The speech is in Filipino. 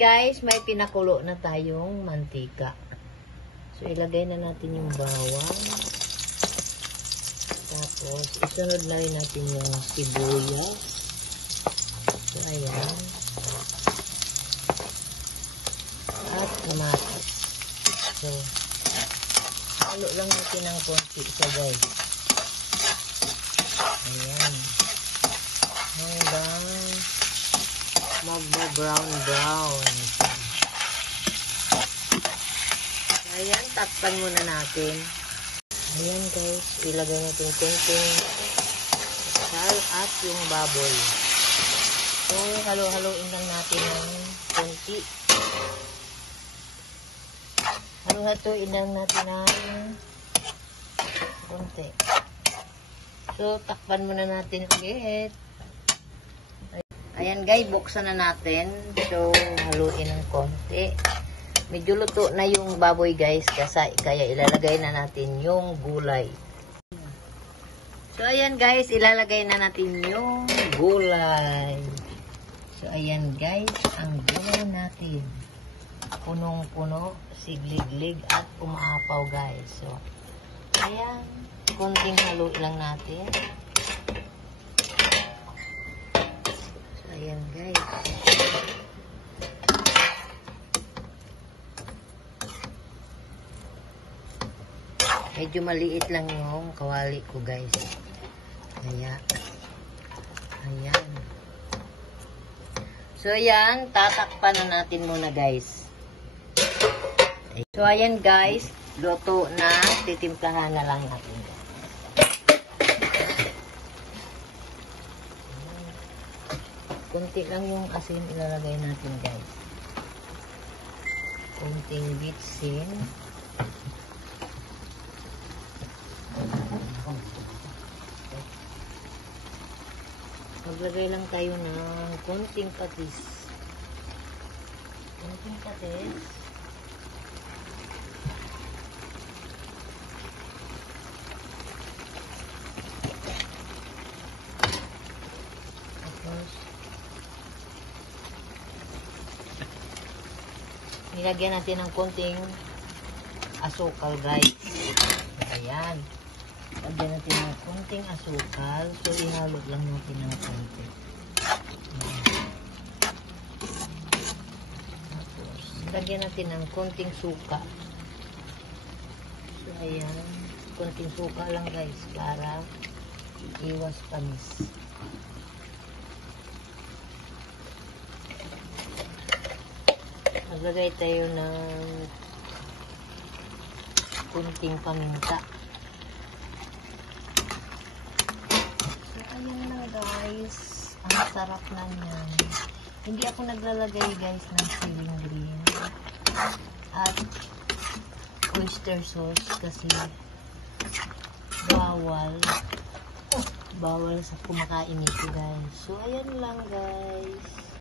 guys, may pinakulo na tayong mantika. So, ilagay na natin yung bawang. Tapos, isunod na rin natin yung sibuyas. So, ayan. At kamatis. So, halo lang natin ng konti isa guys. Ayan. Hanggang magba-brown. Ayan, takpan muna natin. Ayan guys, ilagay natin konting sal at yung baboy. So, halo-haloin lang natin ng konti. Halo-haloin lang natin ng konti. So, takpan muna natin ulit. Ayan guys, buksan na natin. So, haluin ng konti. Medyo luto na yung baboy guys, kaya ilalagay na natin yung gulay. So, ayan guys, ilalagay na natin yung gulay. So, ayan guys, ang gulay natin. Punong-puno, siglig-lig at umaapaw guys. So, ayan, konting halo lang natin. So, ayan guys. Medyo maliit lang yung kawali ko guys. Ayan. So ayan, tatakpan na natin muna guys. So ayan guys, luto na. Titimplahan na lang natin. Kunti lang yung asin ilalagay natin guys. Kunting bitsin. Maglagay lang tayo ng konting patis. Konting patis. Tapos, nilagyan natin ng konting asukal guys. Ayan. Lagyan natin ng konting asukal. So, ihalog lang natin ng konti. Tapos, lagyan natin ng konting suka. So, ayan. Konting suka lang guys para iwas panis. Maglagay tayo ng konting paminta. Ayan na guys, ang sarap na niyan. Hindi ako naglalagay guys ng siling green at oyster sauce kasi bawal sa kumakain ito guys. So ayan lang guys.